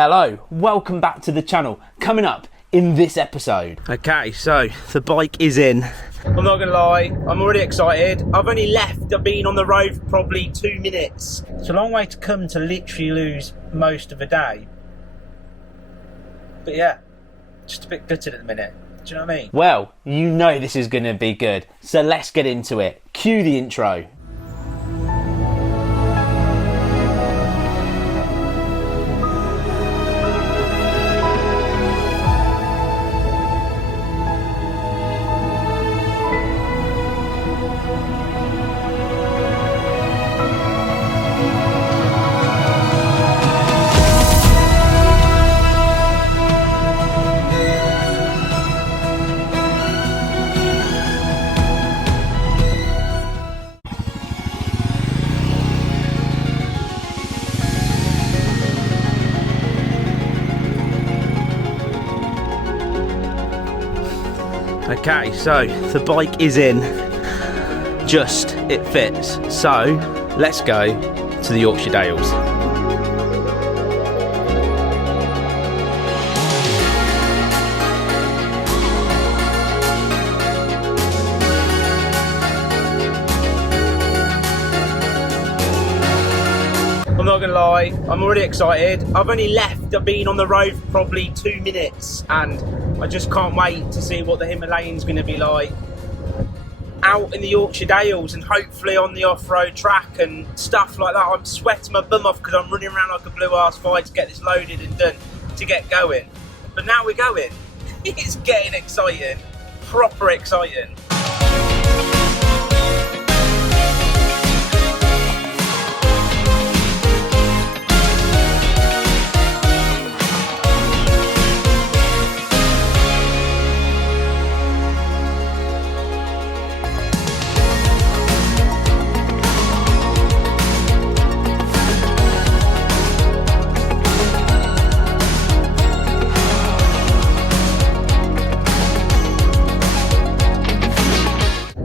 Hello, welcome back to the channel. Coming up in this episode. Okay, so the bike is in. I'm not gonna lie, I'm already excited. I've only left, I've been on the road for probably 2 minutes. It's a long way to come to literally lose most of a day. But yeah, just a bit gutted at the minute. Do you know what I mean? Well, you know this is gonna be good. So let's get into it. Cue the intro. Okay, so the bike is in, just it fits. So let's go to the Yorkshire Dales. I'm not gonna lie, I'm already excited. I've only left, I've been on the road for probably 2 minutes and I just can't wait to see what the Himalayan's going to be like out in the Yorkshire Dales and hopefully on the off-road track and stuff like that. I'm sweating my bum off because I'm running around like a blue-ass fight to get this loaded and done to get going. But now we're going. It's getting exciting, proper exciting.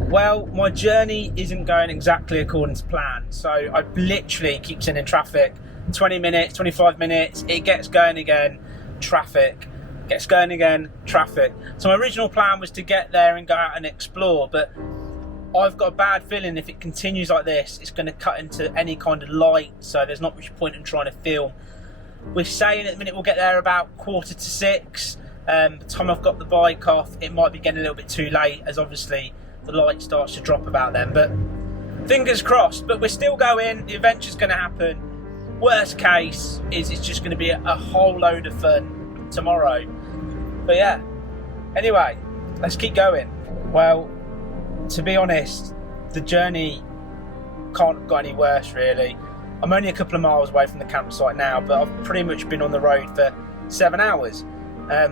Well, my journey isn't going exactly according to plan, so I literally keep sitting in traffic. 20 minutes, 25 minutes, it gets going again, traffic, gets going again, traffic. So my original plan was to get there and go out and explore, but I've got a bad feeling if it continues like this, it's going to cut into any kind of light, so there's not much point in trying to film. We're saying at the minute we'll get there about 5:45. By the time I've got the bike off, it might be getting a little bit too late, as obviously the light starts to drop about then, but fingers crossed. But we're still going, the adventure's going to happen. Worst case is it's just going to be a whole load of fun tomorrow. But yeah, anyway, let's keep going. Well, to be honest, the journey can't have got any worse really. I'm only a couple of miles away from the campsite now, but I've pretty much been on the road for 7 hours. I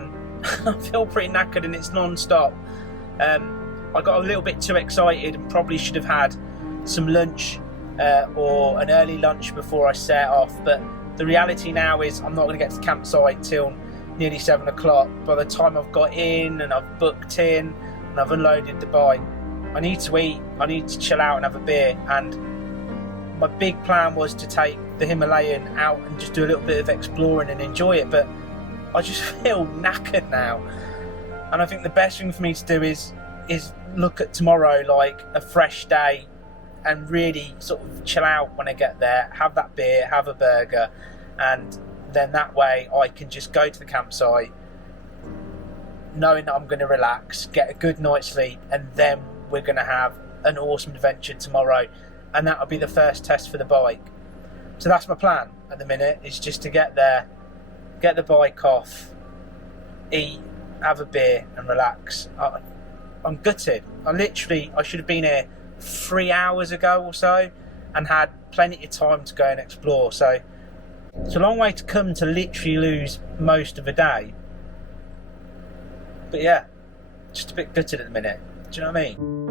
feel pretty knackered and it's non-stop. I got a little bit too excited and probably should have had some lunch or an early lunch before I set off, but the reality now is I'm not going to get to the campsite till nearly 7 o'clock. By the time I've got in and I've booked in and I've unloaded the bike, I need to eat, I need to chill out and have a beer. And my big plan was to take the Himalayan out and just do a little bit of exploring and enjoy it, but I just feel knackered now. And I think the best thing for me to do is look at tomorrow like a fresh day and really sort of chill out when I get there, have that beer, have a burger, and then that way I can just go to the campsite knowing that I'm going to relax, get a good night's sleep, and then we're going to have an awesome adventure tomorrow, and that'll be the first test for the bike. So that's my plan at the minute, is just to get there, get the bike off, eat, have a beer and relax. I'm gutted. I should have been here 3 hours ago or so and had plenty of time to go and explore. So it's a long way to come to literally lose most of a day. But yeah, just a bit gutted at the minute. Do you know what I mean?